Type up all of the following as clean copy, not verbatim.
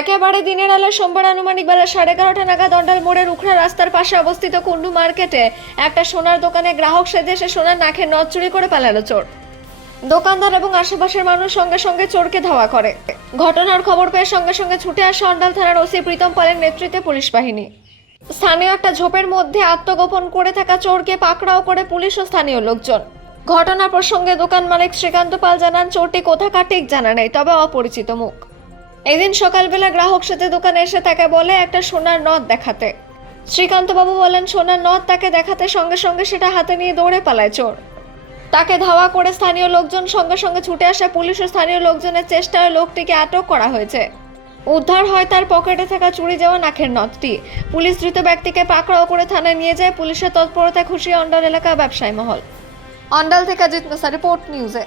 একেবারে দিনের আলো সোমবার আনুমানিক বেলা 11:30 নাগাদ অন্ডাল মোড়ের উখড়া রাস্তার পাশে অবস্থিত কুন্ডু মার্কেটে একটা সোনার দোকানে গ্রাহক সেজে এসে সোনার নাকের নথ চুরি করে পালালো চোর। দোকানদার এবং আশেপাশের মানুষ সঙ্গে সঙ্গে চোরকে ধাওয়া করে। ঘটনার খবর পেয়ে সঙ্গে সঙ্গে ছুটে আসে অন্ডাল থানার ওসি প্রীতম পালের নেতৃত্বে পুলিশ বাহিনী। স্থানীয় একটা ঝোপের মধ্যে আত্মগোপন করে থাকা চোরকে পাকড়াও করে পুলিশ ও স্থানীয় লোকজন। ঘটনা প্রসঙ্গে দোকান মালিক শ্রীকান্ত পাল জানান, চোরটি কোথাকার ঠিক জানা নেই, তবে অপরিচিত মুখ। এদিন সকালবেলা গ্রাহক সাথে দোকানে এসে তাকে বলে একটা সোনার নথ দেখাতে। শ্রীকান্তবাবু বলেন সোনার নথ তাকে দেখাতে সঙ্গে সঙ্গে সেটা হাতে নিয়ে দৌড়ে পালায় চোর। তাকে ধাওয়া করে স্থানীয় লোকজন সঙ্গে সঙ্গে ছুটে আসে পুলিশ ও স্থানীয় লোকজনের চেষ্টায় লোকটিকে আটক করা হয়েছে। উদ্ধার হয় তার পকেটে থাকা চুরি যাওয়া নাকের নথটি। পুলিশ ধৃত ব্যক্তিকে পাকড়াও করে থানায় নিয়ে যায়। পুলিশের তৎপরতায় খুশি অন্ডাল এলাকার ব্যবসায়ী মহল। অন্ডাল থেকে অজিত মেসা, রিপোর্ট নিউজে।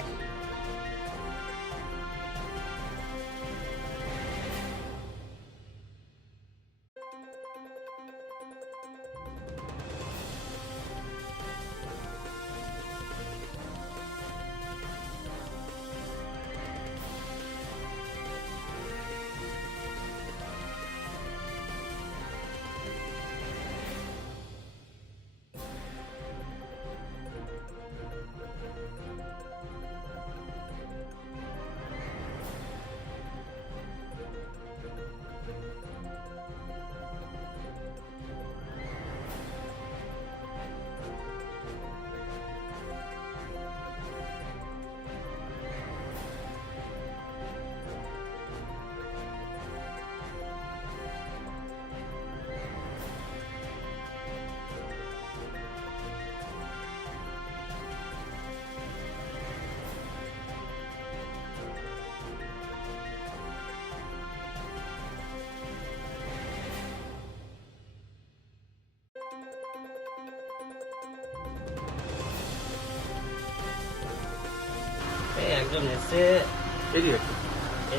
একজন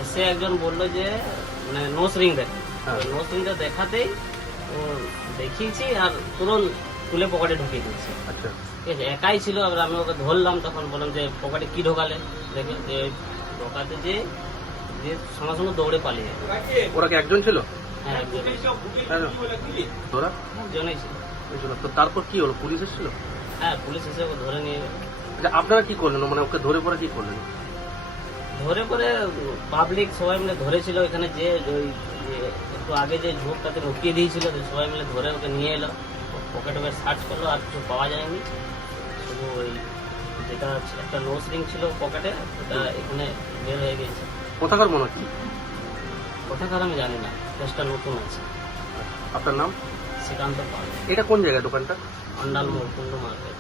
এসে একজন বললো যে মানে নোজ রিং দেখ, নোজ রিংটা দেখাতেই দেখিয়েছি আর তুরন্ত তুলে পকেটে ঢুকিয়ে দিয়েছি। আচ্ছা ঠিক আছে, একাই ছিল। এবার আমি ওকে ধরলাম, তখন বললাম যে পকেটে কি ঢোকালে, দেখে যে ঢোকাতে যে সঙ্গে সঙ্গে দৌড়ে পালিয়ে। ওরা কি একজন ছিল? হ্যাঁ একজনই ছিল। তো তারপর কি হলো? পুলিশ এসেছিল? হ্যাঁ পুলিশ এসে ওকে ধরে নিয়ে গেল। আচ্ছা আপনারা কি করলেন? মানে ওকে ধরে পরে কি করলেন? ধরে পরে পাবলিক সবাই মিলে ধরেছিল। এখানে যে একটু আগে যে ঝোপটাতে লুকিয়ে দিয়েছিল, সবাই মিলে ধরে ওকে নিয়ে এলো। পকেটে সার্চ করলো, আর কিছু পাওয়া যায়নি। শুধু ওই যেটা একটা নোজ রিং ছিল পকেটে, ওটা এখানে বের হয়ে গেছে। কোথাকার মনে হচ্ছে? কোথাকার আমি জানি না, কেসটা নতুন আছে। আপনার নাম? শ্রীকান্ত পাল। এটা কোন জায়গায় দোকানটা? অন্ডাল মোড়, কুন্ডু মার্কেট।